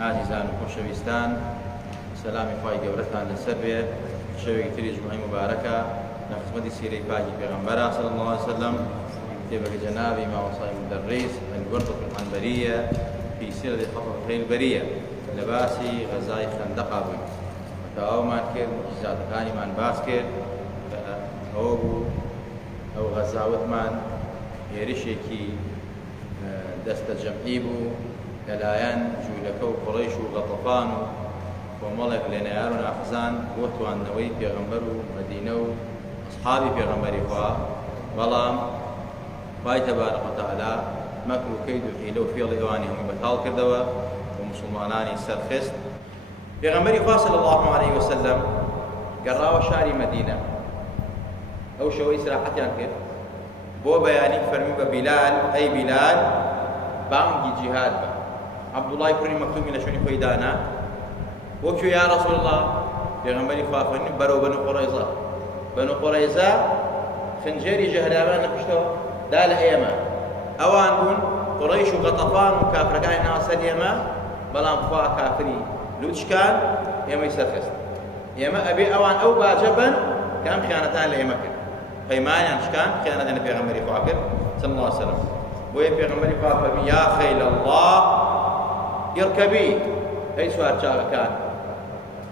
عزیزان و خۆشەویستان، سەلامی خوای گەورەتان لەسەر بێ. شەوێکی تری جومعەی مبارەکە لە خزمەتی سیرەی پاکی پێغەمبەرە صلی الله عليه وسلم، كتابك جناب إمام وصايا المدرس الورقة العنبرية في سيرة خطوة البرية لباسي غزاي خندقة بي وتاو ما كير معجزات كاني من باسكت أو غزاوت من يرشيكي دست جمعيبو للايان جولكو قريش وغطفان وملك لنيارنا أحزان وطوان نوي في غنبرو مدينة أصحابي في غنبري بلام باي تبارك وتعالى مكر وكيد وحيلة وفيض إيوانهم بطال كردوا ومسلماناني سرخست في غنبري صلى الله عليه وسلم قراوا شاري مدينة أو شوي سراحتي عنك بو بياني فرمي ببلال أي بلال بانجي جهاد عبد الله يكرني مكتوب من شوني فيدانا وكيو يا رسول الله في غنبري فافني برو بنو قريظة خنجري جهلامان نقشتو دال ايما اوان بون قريش وغطفان وكافرقان ناصر يما بلان فوا كافري لوتشكان يما يسرخست يما ابي اوان او باجبا كان خيانتان ليما كن قيمان ينشكان خيانتان في غنبري فاكر صلى الله عليه وسلم وهي في غنبري فاكر يا خيل الله اركبي اي سوار شاغ كان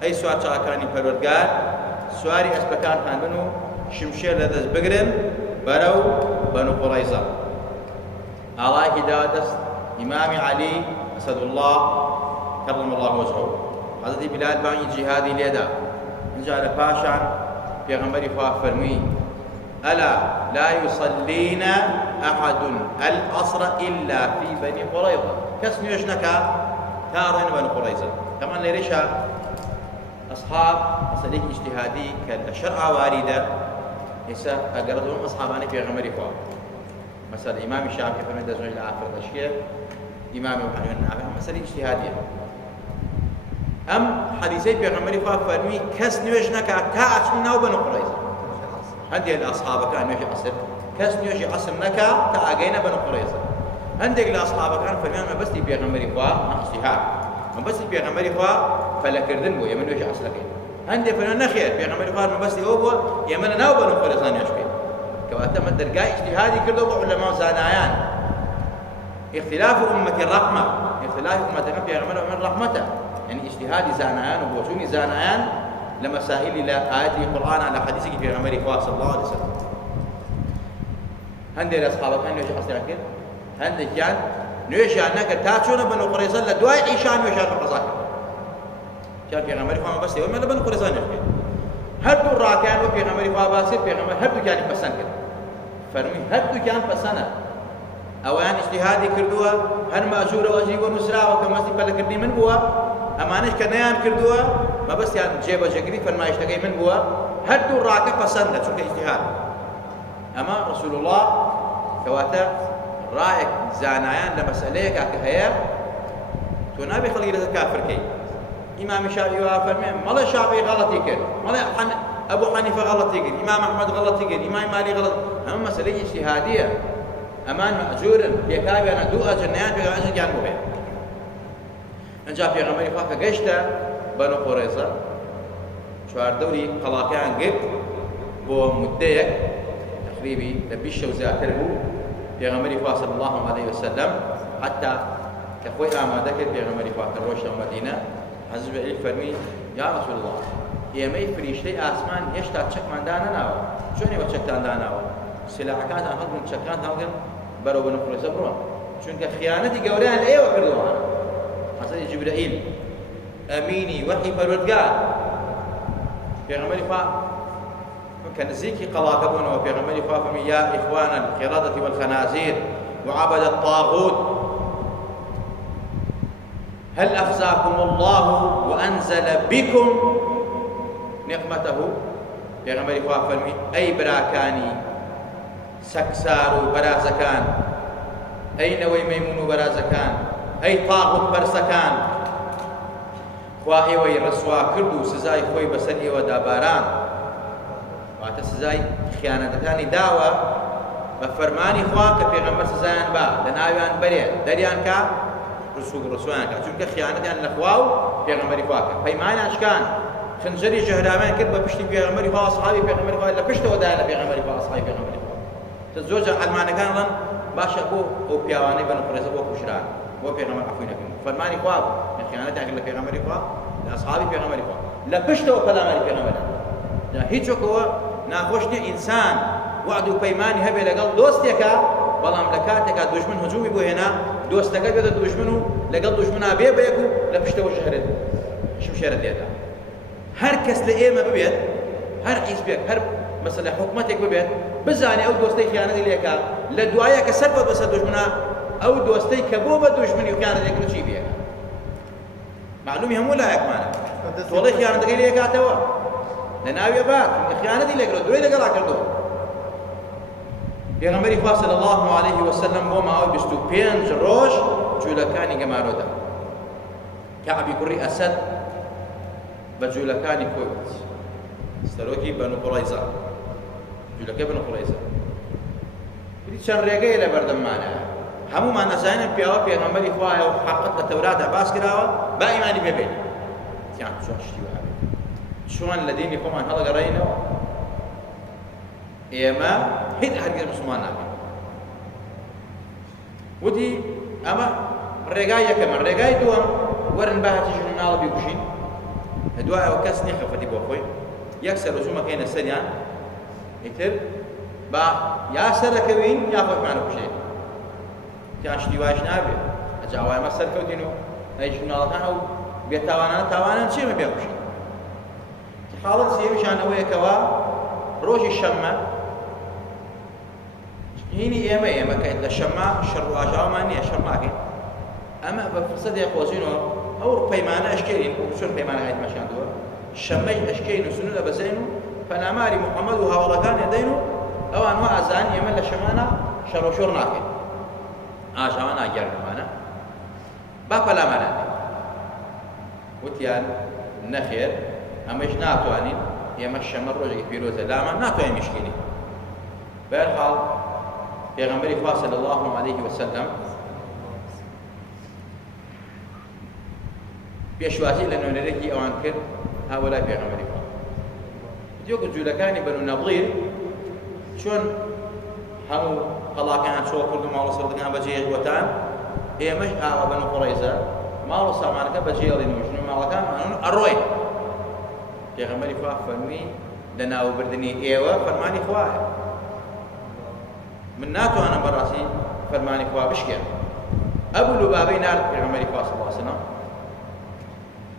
اي سوار شاغ كان يبرورغان سواري اسبكان كان بنو شمشير لدز بقرن برو بنو قريظة الله هدادس إمام علي أسد الله كرم الله وجهه حضرت بلال باني جهادي ليدا نجعل باشا في غنبري فرمي ألا لا يصلين أحد الأصر إلا في بني قريظة كسن يشنكا كارين بنو قريظة كمان ليريشا أصحاب أصليك اجتهادي كالشرع واردة إسا أقردهم أصحاباني في غمري فوق مثلا الإمام الشافعي فرمي دزوج العافر الأشياء إمام أبو حنيفة العافر مثلا اجتهادية أم حديثي في غمري فوق فرمي كس نيوجنك كأشنا وبنو قريظة هندي الأصحاب كان نيوجي عصر كس نيوجي عصر نكا كأجينا بنو قريظة هندي الأصحاب كان فرمي أنا بس في غمري فوق اجتهاد من بس في غمري فوق فلكردن بو يمن نيوجي عصر لكين هندي فلان نخير في غمري فوق من بس يوبو يمن ناو بنو قريظة يشبه كواتم الدرجاء اجتهادي كله علماء زانايان اختلاف أمة الرحمة اختلاف أمة في غمري من رحمته يعني اجتهادي زانايان وبوشوني زانايان لمسائل إلى آيات القرآن على حديثك في غمري فوق صلى الله عليه وسلم هندي الأصحاب كان نيوجي عصر لكين هندي كان نيوجي عنك تاتشون بنو قريظة لدواء عيشان ويشان وقصاك كان في غمري فما بس يوم بنو قريظة نيوجي هردو الراكان وفي غمري فما باسر في غمري هردو كان يبسن كده فرمي هردو كان بسنة أوان اجتهادي كردوا هن مأجورة وأجري ونسرا وكماسي فلكردني من بوا أمانش كنيان كردوا ما بس يعني جيبا جقري فما يشتغي من بوا هردو الراكا بسنة شو اجتهاد أما رسول الله كواتا رأيك زانايان لمسألة كهيا تنابي خليل كافر كي إمام الشافعي وافرمي ملا الشافعي غلط يكر ملا أبو حنيفة غلط يكر إمام أحمد غلط يكر إمام مالك غلط هم مسألة اجتهادية أمان مأجورا بيكابي أنا دو أجنيان في أجن جانبه بيه نجا في غمري فاكا قشتا بنو قريظة شوار دوري قلاقيان قد بو مديك تقريبي لبيش وزاتره في غمري فاكا صلى الله عليه وسلم حتى كفوي آمادك في غمري فاكا روشة ومدينة عزيز بعيد فرمي يا رسول الله يمي فريشتي آسمان يشتا تشك من دانا ناو شوني وشكتان دانا ناو سلاحكات عن خلق من تشكان هاوكن برو بنو قريظة برون شونك خيانتي قولان لأيه وكردوها حسن جبرائيل أميني وحي فالودقاء في غمري فا كان زيكي قلاقبون وفي غمري فا فرمي يا إخوان القردة والخنازير وعبد الطاغوت هل أخزاكم الله وأنزل بكم نقمته في غمري فرمي أي براكاني سكسار برازكان أي نوي ميمون برازكان أي طاغوت برسكان خواهي وي رسوا كردو سزاي خوي بسري وداباران وعطا سزاي خيانتكاني داوة بفرماني خواك في غمر سزايان با لناويان بريا دريان كا رسوق رسوان كان چونکە خیانەتیان لە خوا و پێغەمبەری خوا کرد پەیمانیان شکان خنجەری ژەهراویان کرد بە پشتی پێغەمبەری خوا ئەسحابی پێغەمبەری خوا لە پشتەوە دایان لە پێغەمبەری خوا ئەسحابی پێغەمبەری خوا زۆر جار ئەلمانەکانڵێن باشە بۆ ئەو پیاوانەی بەنو قورەیزە بۆ کوشران بۆ پێغەمبەر عەفوی نەکردن فەرمانی خوا بوو خیانەتیان کرد لە پێغەمبەری خوا لە ئەسحابی پێغەمبەری خوا لە پشتەوە پەلاماری پێغەمبەریان هیچوەکەوە ناخۆش نییە ئینسان وعد و پەیمانی هەبێ لەگەڵ دۆستێکە بەڵام لە کاتێکا دوژمن هجومی بۆ هێنا دۆستەکە بێتە دوژمن و لەگەڵ دوژمنا بێ بەیەک و لە پشتەوە ژەهرێت شمشێرە دێتە هەر کەس لە ئێمە ببێت هەر حیزبێک هەر مەسەلە حکومەتێک ببێت بزانێ ئەو دۆستەی خیانەتی لێکا لە دوایە کە سەر بە بەسەر دوژمنا ئەو دۆستەی کە بۆ بە دوژمنی و خیانەتێک چی بێکە معلومی هەموو لایەکمانە تۆڵەی خیانەتەکەی لێکاتەوە لە ناویە بات خیانەتی لێکرێت دوای لەگەڵا کردەوە پێغەمبەری خوا صلی الله علیه وسلم بۆ ماوەی 25 ڕۆژ جوولەکانی گەمارۆدا کەعبی کوڕی ئەسەد بە جوولەکانی خۆی سەرۆکی بەنو قوڕەیزە جوولەکەی بەنو قوڕەیزە چەند ڕێگەیە لە بەردەممانە هەمومان نەزانین پیاوە پێغەمبەری خوایە و حەقیقەت لە تەورادا باس کراوە با ئیمانی بێبێت تیان چۆن شتی وایە چۆن لە دینی خۆمان هەڵەگەڕێینەوە ئێمە هیچ هەرگیز مسلمان نابین وتی ئەمە ڕێگای یەکەمە ڕێگای دووەم وەرن با هەچی ژن و ناڵە بیکوژین دوای ئەوە کەس نییە خەفەتی بۆ خۆی یەک سەرۆزومەکەینە سەریان ئیتر با یا سەرەکەوین یا خۆشمانە کوژێن تیان شتی وایش نابێت ئەجا ئەوە ئێمە سەرکەوتین و ئەی ژناڵەکان ئەو بێتاوانانە تاوانان چێمە بێکوژین حاڵەت سێویشان ئەوەیەکەوە ڕۆژی شەممە هینی ئێمە کە لە شەممە شەڕ و ئاژاومان نییە شەڕناکەین ئەمە بە فرسەدێک خۆزینەوە ئەو پەیمانە ئەشکێنین و چۆن پەیمانە هایتمەشاندووە شەممەی ئەشکێن و سنوو لە بەزەین و پەناماری محەممەد و هاوڵەکان ئێدەین و ئەوان وا ئازان ئێمە لە شەمانە شەڕ و شۆڕ ناکەین ئاژاوان ئاگیارمانە با پەلامانان وتیان نەخێر ئەمەش ناتوانین ئێمە شەمە ڕۆژێکی پیرۆزە لامان ناتوانین میشکینی بەهەرحاڵ پێغەمبەری خوا صلی الله علیه وسلم پێشوازی لە نوێنەرێکی ئەوان کرد هاوەلای پێغەمبەری خوا دیوەکو جوولەکانی بەنو نەضیر چۆن هەموو قەڵاکیان چۆ کرد و ماڵ و سەردەکان بەجێهێشتوەتان ئێمەش ئاوا بەنو قوڕەیزە ماڵ و سامانەکە بەجێهێڵین و ژن و ماڵەکانمان ئەڕۆین پێغەمبەری خوا فەرمی لە ناوبردنی ئێوە فەرمانی خوایە من ناتوانم بەڕاستی فەرمانی خوا بشکێن ئەبوو لوبابەی نارد پێغەمبەری خوا صلی الله علیه وسلم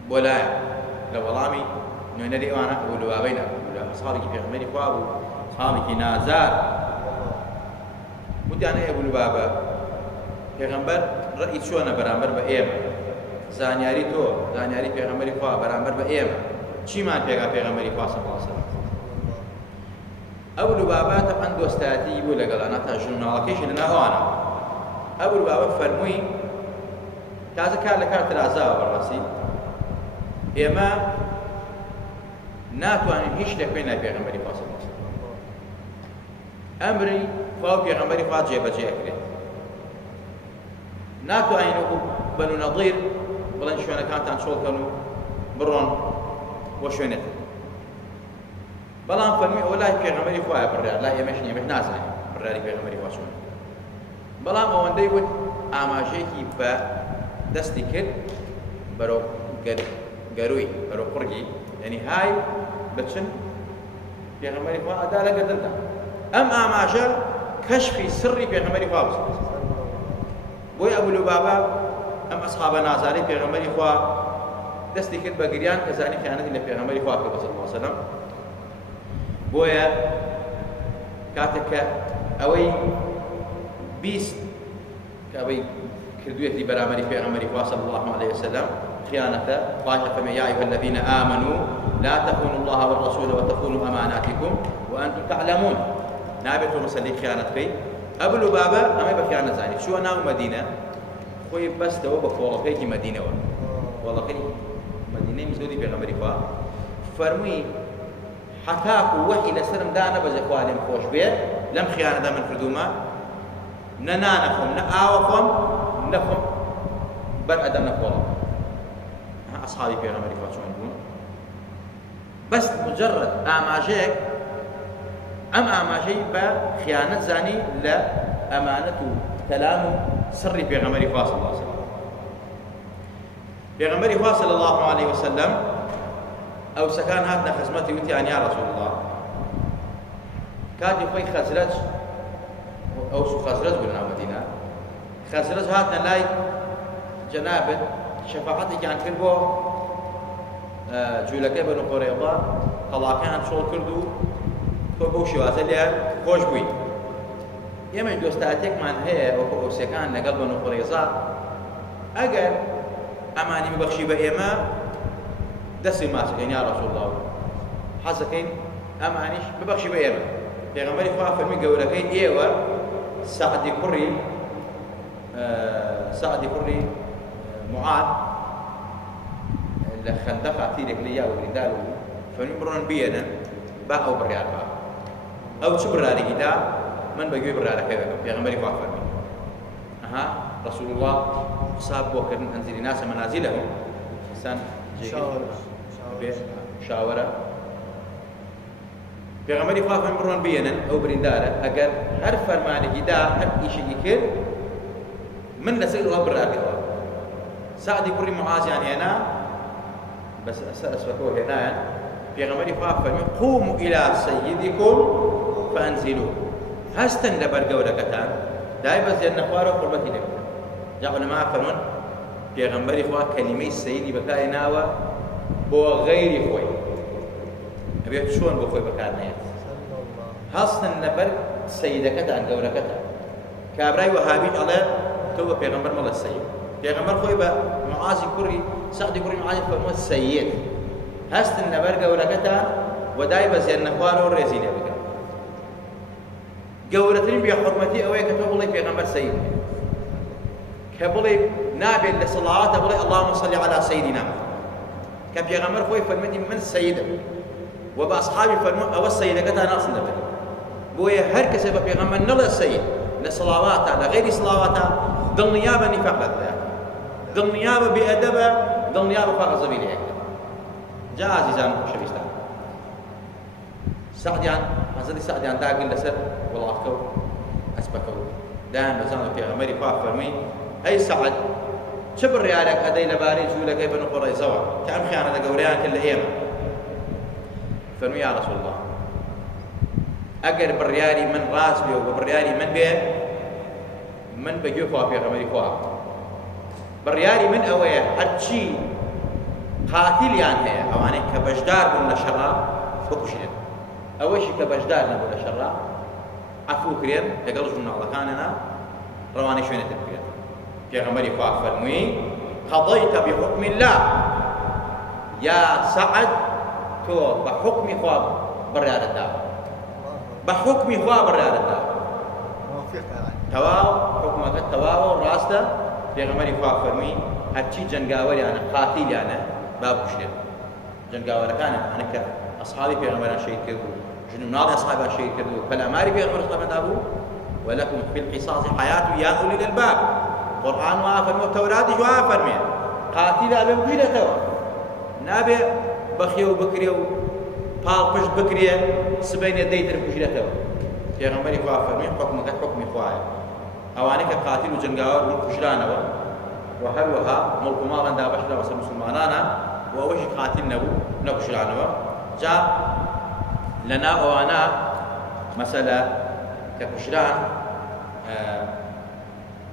بۆ لایە لە وەڵامی نوێنەری ئەوانە ئەبوو لوبابەی نارد لە ئەسحابێکی پێغەمبەری خوا بوو ئەسحابێکی نازار وتیان ئەبوو لوبابە پێغەمبەر ڕەئی چۆنە بەرامبەر بە ئێمە زانیاری تۆ زانیاری پێغەمبەری خوا بەرامبەر بە ئێمە چیمان پێگا پێغەمبەری خوا صلی الله علیه وسلم ئەو لوبابە تەقەن دۆستایەتی بوو لەگەڵانە تا ژورناڵەکەیشی لەناو ئەوانە ئەو لوبابە فەرمووی تازە کار لە کار ترازاوە بەڕاستی ئێمە ناتوانین هیچ شتێک بکەین لای پێغەمبەری خوا صلی الله علیه وسلم ئەمری خوا و پێغەمبەری خوا جێبەجێ ئەکرێت ناتوانین وەکو بەنو نەضیر بڵێن شوێنەکانتان چۆڵکەن و بڕۆن بۆ شوێنێت بەڵام فەرمی ئەوە لای پێغەمبەری خوایە بڕیار لای ئێمەش نیە ئێمەش نازانین بڕیاری پێغەمبەری خوا چۆنە بەڵام ئەوەندەی وت ئاماژەیەکی بە دەستی کرد بەرەو گەروی بەرەو قوڕگی یعنی های بچن پێغەمبەری خوا ئەدا لە گەدەندا ئەم ئاماژە کەشفی سڕی پێغەمبەری خوا بوو بۆی ئەبوو لوبابە ئەم ئەسحابە نازانەی پێغەمبەری خوا دەستی کرد بە گریان کە زانی خیانەتی لە پێغەمبەری خوا کرد صلی الله علیه وسلم بۆیە کاتێک کە ئەوەی بیست کە ئەوەی کردوێتی بەرامبەری پێغەمبەری خوا صلی الله علیه وسلم خیانەتە خوای فەرمێ یا ئەیها الذین آمنوا لا تخونوا الله والرسول وتخونوا أماناتكم وأنتم تعلمون نابێت تۆ مەسەلەی خیانەت بکەیت ئەبوو لوبابە ئەمەی بە خیانەت زانی چووە ناو مەدینە خۆی بەستەوە بە کۆڵەکەیەکی مەدینەوە کۆڵەکەی مەدینەی مزگەوتی پێغەمبەری خوا فەرمووی حتاکو وحی لەسرم دا نەبەزێ خوا لێم خۆش بێ لەم خیانەدا من کردومە نە نانە خۆم نە ئاوە خۆم نەخۆم بەر ئەدەم نەخۆڵە ئەسحابی پێغەمبەری خوا چۆن بوون بەس مجرد ئاماژەیەک ئەم ئاماژەی بە خیانەت زانی لە ئەمانەت و کەلام و سڕی پێغەمبەری خوا صلی الله علیه وسلم پێغەمبەری خوا صلی الله علیه وسلم ئەوسەکان هاتنە خزمەتی وتیان یا رسول الله کاتی خۆی خەزرەج ئەوس و خەزرەج بوون ناو مەدینە خەزرەج هاتنە لای جەنابەت شەفاعەتێکیان کرد بۆ جوولەکەی بەنو قورەیظە قەڵاکەیان چۆڵ کرد و تۆ بەو شێوازە لێیان خۆش بووین ئێمەش دۆستاتێکمان هەیە وەکو ئەوسەکان لەگەڵ بەنو قورەیظە ئەگەر ئەمانی ببەخشی بە ئێمە دەستی ماچەکەین یا رەسوڵ الله حەزەکەین ئەمانیش ببەخشی بە ئێمە پێغەمبەری خوا فەرمی گەورەکەی ئێوە سعدی کوڕی معاذ لە خەندەقا تیرێک لە یا وەریدار و فەرمی بڕۆن بێنن با ئەو بڕیار بە ئەو چ بڕارێکی دا من بەگوێ بڕارەکەی دەکەم پێغەمبەری خوا فەرمی ئەها رسول الله حساب بۆ کردن ئەنزلی ناسە مەنازیلەهم ئینسان شاوەرە پێغەمبەری خوا فەرمی بڕۆن بێنن ئەو بریندارە ئەگەر هەر فەرمانێکی دا هەر ئیشێکی کرد من لەسەر ئەوە بڕاکەوە سعدی کوڕی معازیان هێنا بەس ئەسەر ئەسوەکەوە هێنایان پێغەمبەری خوا فەرمی قوموا إلى سيدكم فأنزلوه هەستن لەبەر گەورەکەتان دای بەزێنە خوارەوە قوربەتی دەکەن جا عولەما فەرمون پێغەمبەری خوا کەلیمەی سەیدی بەکارهێناوە بۆ غەیری خۆی ئەبێت چۆن بۆ خۆی بەکارنێت هەستن لەبەر سەیدەکەتان گەورەکەتان کابرای وەهابی ئەڵێ تۆ بە پێغەمبەر مەڵە سەید پێغەمبەر خۆی بە معازی کوڕی سەعدی کوڕی معازی فەرمووە سەید هەستن لەبەر گەورەکەتان و دای بەزێنە خوارەوە ڕێزی لێ بکەن گەورەترین بێحورمەتی ئەوەیە کە تۆ بڵێ پێغەمبەر سەید کە بڵێ نابێت لە سەڵاواتە بڵێ اللهم صل على سەیدنا کە پێغەمبەر خۆی فەرمێتی من سەیدم و بە ئەسحابی فەرموو ئەوە سەیدەکەتان ناڵسن لەبەر بۆیە هەر کەسێ بە پێغەمبەر نەڵێ سەید لە سەڵاواتە لە غەیری سەڵاواتە دڵنیا بە نیفاق دەدات دڵنیا بە بێئەدەبە دڵنیا بە خواغەزەبی لە یەکتر جا عزیزان و خۆشەویستان سەعدیان حەزەتی سەعدیان داگرن لەسەر وڵاتکە و ئەسپەکە و دایان بەزانە پێغەمبەری خوا فەرمی ئەی سەعد چ بڕیارێک ئەدەی لەبارەی جوولەکەی بەنو قورەیزەوە کە ئەم خیانەتە گەورەیان کرد لە ئێمە فەرمی یا رەسوڵ الله ئەگەر بڕیاری من ڕاست بێ و بە بڕیاری من بێ من بەگوێ خوا پێغەمبەری خوا بڕیاری من ئەوەیە هەرچی قاتیلیان هەیە ئەوانەی کە بەشدار بوون لە شەڕا بکوژرێن ئەوەشی کە بەشدار نەبوو لە شەڕا عەفو کرێن لەگەڵ ژوورناڵەکانەنا ڕەوانەی شوێنێتر بکرێن پێغەمبەری خوا فەرمووی قەضەیتە بحوکم الله یا سەعد تۆ بە حوکمی خوا بڕیارت داوە بە حوکمی خوا بڕیارت داوە تەواو حوکمەکەت تەواوە و ڕاستە پێغەمبەری خوا فەرمووی هەرچی جەنگاوەریانە قاتیلیانە با بکوژرێن جەنگاوەرەکانە ئەوانە کە ئەسحابی پێغەمبەریان شەهید کرد و ژن و مناڵی ئەسحابیان شەهید کرد و پەلاماری پێغەمبەر خەڵەمەدا بوو ولكم في القصاص حياة يا أولي الألباب قرآن وافرمي وتوراة جوا فرمي قاتل أبي بجيلته نابي بخيو بكريو پاڵ پشت بکرێ سبەی نەدەیتر بکوژرێتەوە پێغەمبەری خوا فەرمووی حوکمەکەت حوکمی خوایە ئەوانەی کە قاتیل و جەنگاوەر بوون کوژرانەوە و هەروەها مڵک و ماڵیان دابەشرا بەسەر موسڵمانانە و ئەوەشی قاتیل نەبوو نەکوژرانەوە جا لەناو ئەوانە مەسەلە کە کوژران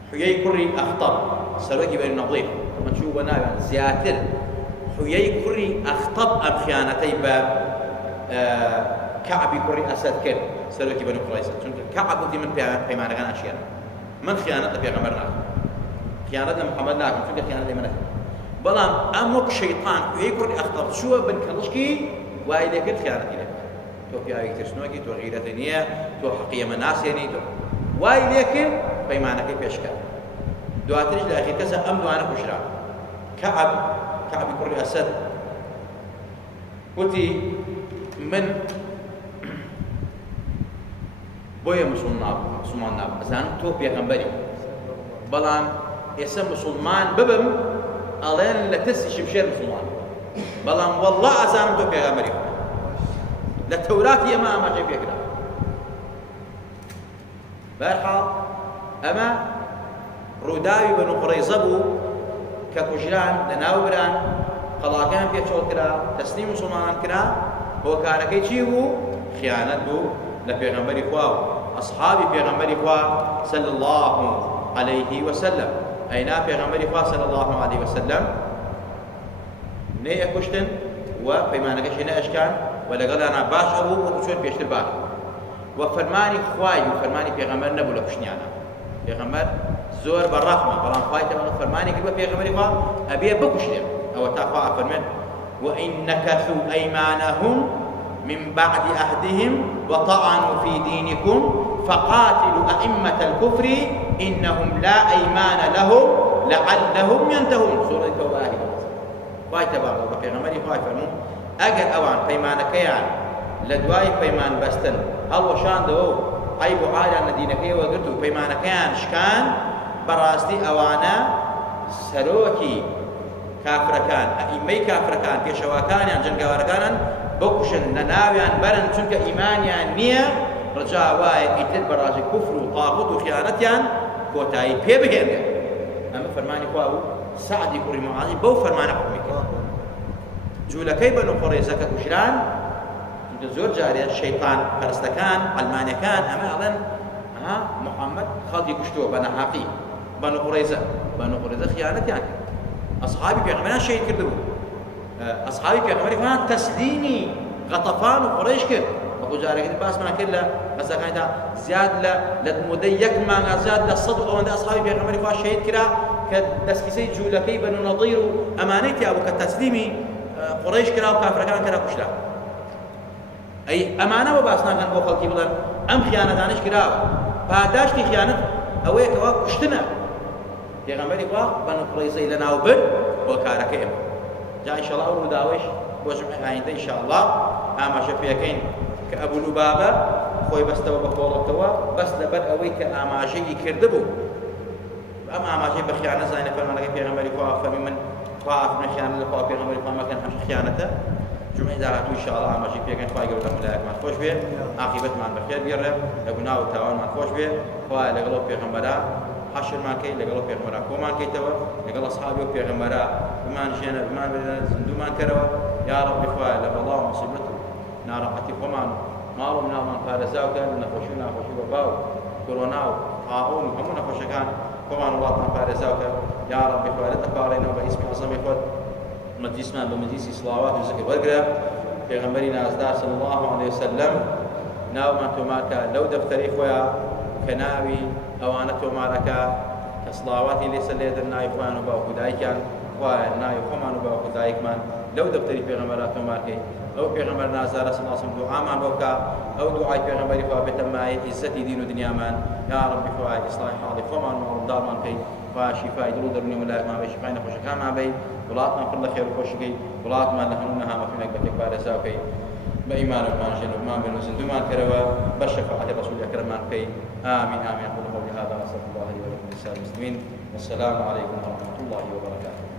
حویەی کوڕی ئەخطەب سەرۆکی بەنی نەضیر من چوو بە ناویان زیاتر حویەی کوڕی ئەخطەب ئەم خیانەتەی بە كعبي كوري أسد كن سلوكي بنو قريظة چونکە كعب وتی من پەیمانەکان ئاشیانە من خیانەت لە پێغەمبەر ناکەم خیانەت لە محەممەد ناکەم چونکە خیانەت لێ نەکەم بەڵام ئەم وەک شەیطان حویەی کوڕی ئەخطەب چووە بن کەڵشکی وای لێ کرد خیانەتی لێ تۆ پیاوێکی ترسنۆکی تۆ غیرەتە نییە تۆ حەقیەمە ناسێنی تۆ وای لێ کرد پەیمانەکەی پێشکە دواتریش لە ئەخیر کەسە ئەم دوانە کوژرا كعبی کوڕی ئەسەد وتی من بۆیە مسلمان نابوو ئەزانم تۆ پێغەمبەری بەڵام ئێستا مسلمان ببم ئەڵێن لە تەسی شمشێر مسلمان بەڵام وەڵڵا ئەزانم تۆ پێغەمبەری خوا لە تەوراتی ئێمە ئاماژەی پێکرا. بەهەرحاڵ ئەمە ڕووداوی بەنو قوڕەیزە بوو کە کوژران لە ناوبران قەڵاکەیان پێچۆڵ کرا تەسلیم مسلمانان کرا هۆکارەکەی چی بوو؟ خیانەت بوو لە پێغەمبەری خوا و ئەصحابی پێغەمبەری خوا صلی الله عليه وسلم. ئەینا پێغەمبەری خوا صلی الله عليه وسلم نەیەکوشتن و پەیمانەکەشی نەئەشکان و لەگەڵیانە باش ئەبوو وەکو چۆن پێشتر باش و فەرمانی خوای و فەرمانی پێغەمبەر نەبوو لە کوشتنیانە. پێغەمبەر زۆر بەڕەحمە بەڵام خوای تەعالی فەرمانی کرد بە پێغەمبەری خوا ئەبێ بکوشتێن ئەوە تا خوا ئەفەرمێن وإن نكثوا أيمانهم من بعد عهدهم وطعنوا في دينكم فقاتلوا أئمة الكفر إنهم لا أيمان لهم لعلهم ينتهون. سورة التوبة. خوای تەبارەک و پێغەمبەری خوای فەرموو ئەگەر ئەوان پەیمانەکەیان لە دوای پەیمان بەستن هەڵوەشاندەوە و عیب و عالیان لە دینەکەیەوە گرت و پەیمانەکەیان شکان بەڕاستی ئەوانە سەرۆکی کافرەکان ئەئیمەی کافرەکان پێشەواکانیان جەنگاوەرەکانن بکوشن لە ناویان بەرن چونکە ئیمانیان نییە ڕجا وایە ئیتر بەڕاستی کوفر و تاغوت و خیانەتیان کۆتایی پێ بهێنێت. ئەمە فەرمانی خوا بوو. سعدی کوڕی معاذی بەو فەرمانە حکمی کرد. جوولەکەی بەنو قوڕەیزە کە کوژران زۆر جارێ شەیطان پەرستەکان ئەلمانیەکان ئەمە ئەڵێن محەممەد خەڵکی کوشتووە بە نەحەقی. بەنو قوڕەیزە خیانەتیان کرد. ئەصحابی پێغەمبەریان شەهید کردبوو. ئەصحابی پێغەمبەری خۆیان تەسلیمی غەتەفان و قوڕەیش کرد. وەکو جارێکی باسمان کرد لە قەسەکانیدا زیاد لە مودەی یەک مانگا زیاد لە 100 ئەوەندە ئەصحابی پێغەمبەری خوا شەهید کرا کە دەستکیسەی جوولەکەی بەنو نەضیر و ئەمانەی تیا بوو کە تەسلیمی قوڕەیش کرا و کافرەکان کرا کوشرا. ئەی ئەمانە بە باس ناکەن بۆ خەڵکی بڵێن ئەم خیانەتانش کراوە. پاداشتی خیانەت ئەوەیە کەوا کوشتنە. پێغەمبەری خوا بەنو قوڕەیزەی لەناوبر هۆکارەکەی ئێمە. جا ئینشەڵڵا ئەو ڕووداوەش بۆ ژمعی ئایندە ئینشەڵڵا ئاماژە پێکەین کە ئەبوو لوبابە خۆی بەستەوە بە کۆڵەکەوە بەس لەبەر ئەوەی کە ئاماژەی کردبوو. ئەم ئاماژەی بە خیانەت زانە فەرمانەکەی پێغەمبەری خوا فەرمی من خوا ئافرمە خیانەت لە خوا پێغەمبەری خوا مەکەن هەمشە خیانەتە. جمعی داهاتوو ئینشەڵڵا ئاماژەی پێکەین خوای گەورە مەلایەکمان خۆش بێ عاقیبەتمان بەخێر بێڕێ لە گوناه و تاوانمان خۆش بێ خوا لەگەڵ پێغەمبەرا حەشرمان کەی لەگەڵ پێغەمبەرا کۆمان کەیتەوە لەگەڵ ئەصحابی و پێغەمبەرا بمان ژێنە بمان بێنە زیندوومان کەرەوە یا ڕەبی خوایە لە بەڵا و موسیبەت و ناڕەحەتی خۆمان ماڵ و مناڵمان پارێزاوکە لە نەخۆشی و ناخۆشی وەبا و کۆرۆنا و طاعون و هەموو نەخۆشەکان خۆمان وڵاتمان پارێزاوکە یا ڕەبی خوایە دەپارڕێنەوە بە ئیسمی عەزەمی خۆت مەجلیسمان بە مەجلیسی سڵاوات و زیکر وەرگرە پێغەمبەری نازدار صلی الله عليه وسلم ناومان تۆمارکە لەو دەفتەری خۆیان کە ناوی ئەوانە تۆمارەکە کە سڵاواتی لێسەر لێدەن ناوی خۆیان و باوکو دایکیان خوایە ناوی خۆمان و باوکو دایکمان لەو دەفتەری پێغەمبەرا تۆمارکەی ئەو پێغەمبەر نازدارە صلی الله عليه وسلم دوعامان بۆ بکە ئەو دوعای پێغەمبەری خوا بێتە مایە عیزەتی دین و دنیامان یا ڕەبی خوایە ئیسلاحی حاڵی خۆمان و ماڵدارمان بکەی خوایە شیفای دڵ و دەرونی وەلایەکمان بێ شیفای نەخۆشەکانمان بێ وڵاتمان پڕ لە خێر و خۆشیکەی وڵاتمان لە هەموو نەهامەتوونێک بەتێک پارێزا بکەی بإيمانكم جنوبمان بين وزندومان كروا بشفاعة الرسول أكرمان كي آمين آمين أقول قولي هذا وأستغفر الله لي ولكم ولسائر المسلمين والسلام عليكم ورحمة الله وبركاته.